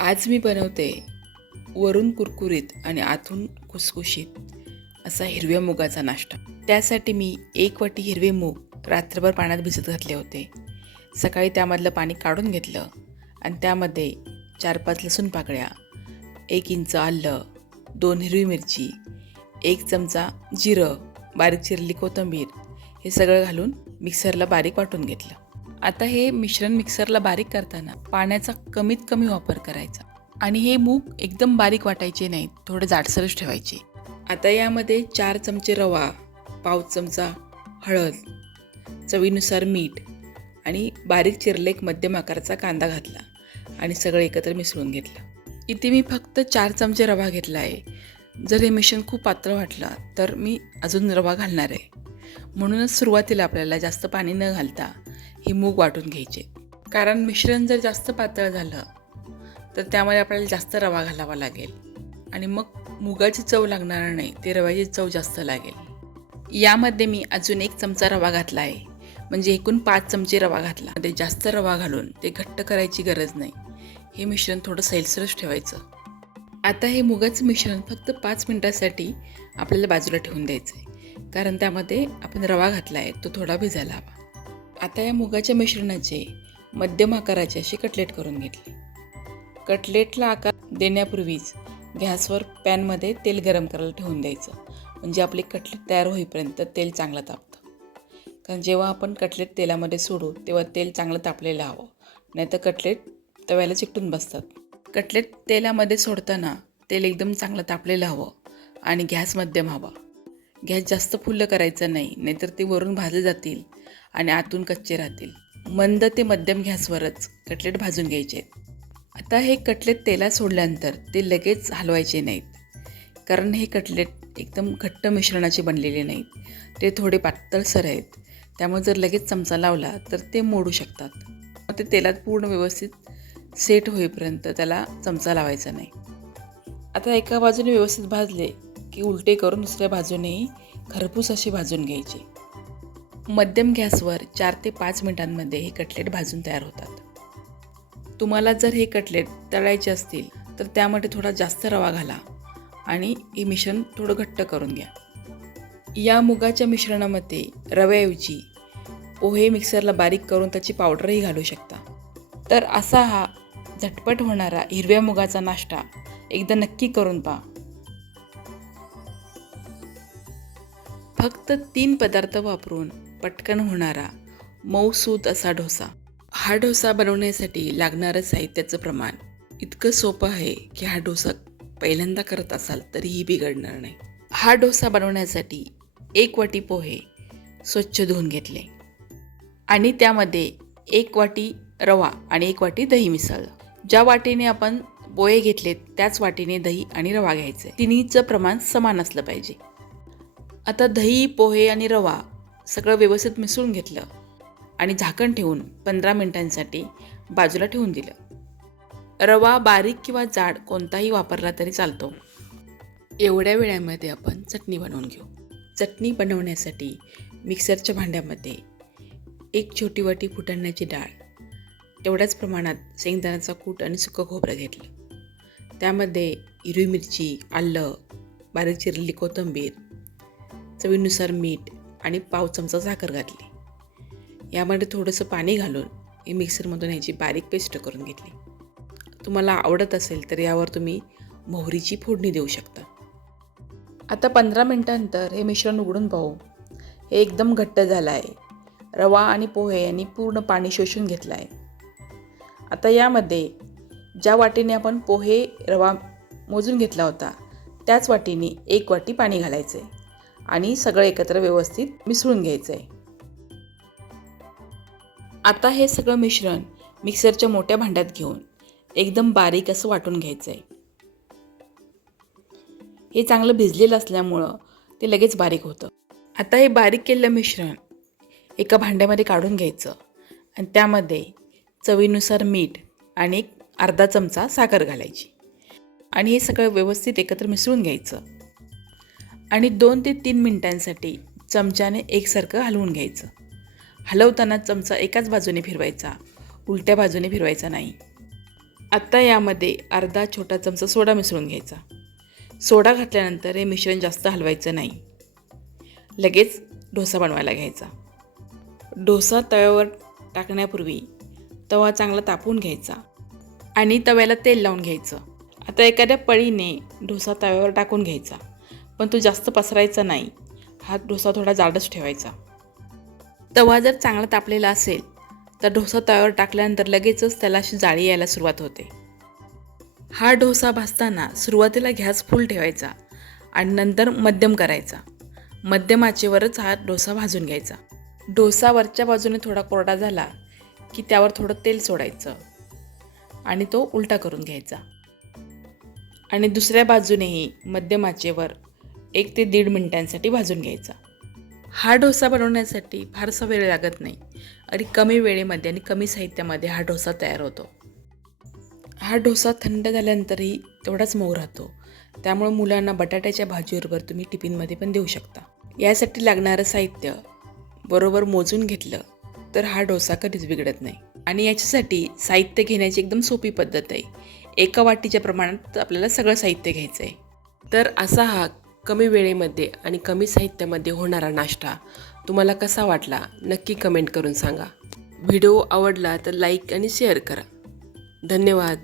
आज मी बनवते वरून कुरकुरीत आणि आतून कुसकुशीत असा हिरव्या मुगाचा नाश्ता. त्यासाठी मी एक वाटी हिरवे मूग रात्रभर पाण्यात भिजत घातले होते. सकाळी त्यामधलं पाणी काढून घेतलं आणि त्यामध्ये चार पाच लसूण पाकळ्या एक इंच आलं दोन हिरवी मिरची एक चमचा जिरं बारीक चिरली कोथिंबीर हे सगळं घालून मिक्सरला बारीक वाटून घेतलं. आता हे मिश्रण मिक्सरला बारीक करताना पाण्याचा कमीत कमी वापर करायचा. आणि हे मूग एकदम बारीक वाटायचे नाहीत थोडे जाडसरच ठेवायचे. आता यामध्ये चार चमचे रवा पाव चमचा हळद चवीनुसार मीठ आणि बारीक चिरले एक मध्यम आकाराचा कांदा घातला आणि सगळं एकत्र मिसळून घेतलं. इथे मी फक्त चार चमचे रवा घेतला आहे. जर हे मिश्रण खूप पातळ वाटलं तर मी अजून रवा घालणार आहे. म्हणूनच सुरुवातीला आपल्याला जास्त पाणी न घालता ही मूग वाटून घ्यायचे. कारण मिश्रण जर जास्त पातळ झालं तर त्यामध्ये आपल्याला जास्त रवा घालावा लागेल. आणि मग मुगाची चव लागणार नाही ते रव्याची चव जास्त लागेल. यामध्ये मी अजून एक चमचा रवा घातला आहे. म्हणजे एकूण पाच चमचे रवा घातला. ते जास्त रवा घालून ते घट्ट करायची गरज नाही. हे मिश्रण थोडं सैलसरच ठेवायचं. आता हे मुगाचं मिश्रण फक्त पाच मिनटासाठी आपल्याला बाजूला ठेवून द्यायचं आहे कारण त्यामध्ये आपण रवा घातला आहे तो थोडा भिजायला हवा. आता या मुगाच्या मिश्रणाचे मध्यम आकाराचे असे कटलेट करून घेतले. कटलेटला आकार देण्यापूर्वीच गॅसवर पॅनमध्ये तेल गरम करायला ठेवून द्यायचं. म्हणजे आपले कटलेट तयार होईपर्यंत तेल चांगलं तापतं. कारण जेव्हा आपण कटलेट तेलामध्ये सोडू तेव्हा तेल चांगलं तापलेलं हवं. नाहीतर कटलेट तव्याला चिकटून बसतात. कटलेट तेलामध्ये सोडताना तेल एकदम चांगलं तापलेलं हवं आणि गॅस मध्यम हवा. गॅस जास्त फुल्ल करायचं नाही नाहीतर ते वरून भाजले जातील आणि आतून कच्चे राहतील. मंद ते मध्यम गॅसवरच कटलेट भाजून घ्यायचे. आता हे कटलेट तेलात सोडल्यानंतर ते लगेच हलवायचे नाहीत. कारण हे कटलेट एकदम घट्ट मिश्रणाचे बनलेले नाहीत. ते थोडे पातळसर आहेत. त्यामुळे जर लगेच चमचा लावला तर ते मोडू शकतात. मग ते तेलात पूर्ण व्यवस्थित सेट होईपर्यंत त्याला चमचा लावायचा नाही. आता एका बाजूने व्यवस्थित भाजले की उलटे करून दुसऱ्या बाजूनेही खरपूस असे भाजून घ्यायचे. मध्यम गॅसवर चार ते पाच मिनिटांमध्ये हे कटलेट भाजून तयार होतात. तुम्हाला जर हे कटलेट तळायचे असतील तर त्यामध्ये थोडा जास्त रवा घाला आणि हे मिश्रण थोडं घट्ट करून घ्या. या मुगाच्या मिश्रणामध्ये रव्याऐवजी पोहे मिक्सरला बारीक करून त्याची पावडरही घालू शकता. तर असा हा झटपट होणारा हिरव्या मुगाचा नाश्ता एकदा नक्की करून पहा. फक्त तीन पदार्थ वापरून पटकन होणारा मऊसूत असा डोसा हा डोसा बनवण्यासाठी लागणारं साहित्याचं प्रमाण इतकं सोपं आहे की हा डोसा पहिल्यांदा करत असाल तरीही बिघडणार नाही. हा डोसा बनवण्यासाठी एक वाटी पोहे स्वच्छ धुवून घेतले आणि त्यामध्ये एक वाटी रवा आणि एक वाटी दही मिसळलं ज्या वाटीने आपण पोहे घेतले त्याच वाटीने दही आणि रवा घ्यायचे. तिन्हीचं प्रमाण समान असलं पाहिजे. आता दही पोहे आणि रवा सगळं व्यवस्थित मिसळून घेतलं आणि झाकण ठेवून पंधरा मिनिटांसाठी बाजूला ठेवून दिलं. रवा बारीक किंवा जाड कोणताही वापरला तरी चालतो. एवढ्या वेळामध्ये आपण चटणी बनवून घेऊ. चटणी बनवण्यासाठी मिक्सरच्या भांड्यामध्ये एक छोटी वाटी फुटाण्याची डाळ तेवढ्याच प्रमाणात शेंगदाण्याचा कूट आणि सुकं खोबरं घेतलं. त्यामध्ये हिरवी मिरची आलं बारीक चिरलेली कोथिंबीर चवीनुसार मीठ आणि पाव चमचा साखर घातली. यामध्ये थोडंसं पाणी घालून हे मिक्सरमधून ह्याची बारीक पेस्ट करून घेतली. तुम्हाला आवडत असेल तर यावर तुम्ही मोहरीची फोडणी देऊ शकता. आता पंधरा मिनटानंतर हे मिश्रण उघडून पाहू. हे एकदम घट्ट झालं आहे रवा आणि पोहे यांनी पूर्ण पाणी शोषून घेतलं आहे आता यामध्ये ज्या वाटीने आपण पोहे रवा मोजून घेतला होता त्याच वाटीने एक वाटी पाणी घालायचं आहे आणि सगळं एकत्र व्यवस्थित मिसळून घ्यायचं आहे आता हे सगळं मिश्रण मिक्सरच्या मोठ्या भांड्यात घेऊन एकदम बारीक असं वाटून घ्यायचं आहे हे चांगलं भिजलेलं असल्यामुळं ते लगेच बारीक होतं. आता हे बारीक केलेलं मिश्रण एका भांड्यामध्ये काढून घ्यायचं आणि त्यामध्ये चवीनुसार मीठ आणि एक अर्धा चमचा साखर घालायची. आणि हे सगळं व्यवस्थित एकत्र मिसळून घ्यायचं. आणि दोन ते तीन मिनटांसाठी चमच्याने एकसारखं हलवून घ्यायचं. हलवताना चमचा एकाच बाजूने फिरवायचा उलट्या बाजूने फिरवायचा नाही. आत्ता यामध्ये अर्धा छोटा चमचा सोडा मिसळून घ्यायचा. सोडा घातल्यानंतर हे मिश्रण जास्त हलवायचं नाही. लगेच डोसा बनवायला घ्यायचा. डोसा तव्यावर टाकण्यापूर्वी तवा चांगला तापवून घ्यायचा आणि तव्याला तेल लावून घ्यायचं. आता एखाद्या पळीने डोसा तव्यावर टाकून घ्यायचा. पण तो जास्त पसरायचा नाही. हा डोसा थोडा जाडच ठेवायचा. तवा जर चांगला तापलेला असेल तर डोसा तव्यावर टाकल्यानंतर लगेचच त्याला अशी जाळी यायला सुरुवात होते. हा डोसा भाजताना सुरुवातीला गॅस फुल ठेवायचा आणि नंतर मध्यम करायचा. मध्यम आचेवरच हा डोसा भाजून घ्यायचा. डोसा वरच्या बाजूने थोडा कोरडा झाला की त्यावर थोडं तेल सोडायचं आणि तो उलटा करून घ्यायचा. आणि दुसऱ्या बाजूनेही मध्यम आचेवर एक ते दीड मिनिटांसाठी भाजून घ्यायचा. हा डोसा बनवण्यासाठी फारसा वेळ लागत नाही. आणि कमी वेळेमध्ये आणि कमी साहित्यामध्ये हा डोसा तयार होतो. हा डोसा थंड झाल्यानंतरही तेवढाच मऊ राहतो. त्यामुळे मुलांना बटाट्याच्या भाजीबरोबर तुम्ही टिफिनमध्ये पण देऊ शकता. यासाठी लागणारं साहित्य बरोबर मोजून घेतलं तर हा डोसा कधीच बिघडत नाही. आणि याच्यासाठी साहित्य घेण्याची एकदम सोपी पद्धत आहे. एका वाटीच्या प्रमाणात आपल्याला सगळं साहित्य घ्यायचं आहे तर असा हा कमी वेळेमध्ये आणि कमी साहित्यामध्ये होणारा नाश्ता तुम्हाला कसा वाटला नक्की कमेंट करून सांगा. व्हिडिओ आवडला तर लाईक आणि शेअर करा. धन्यवाद.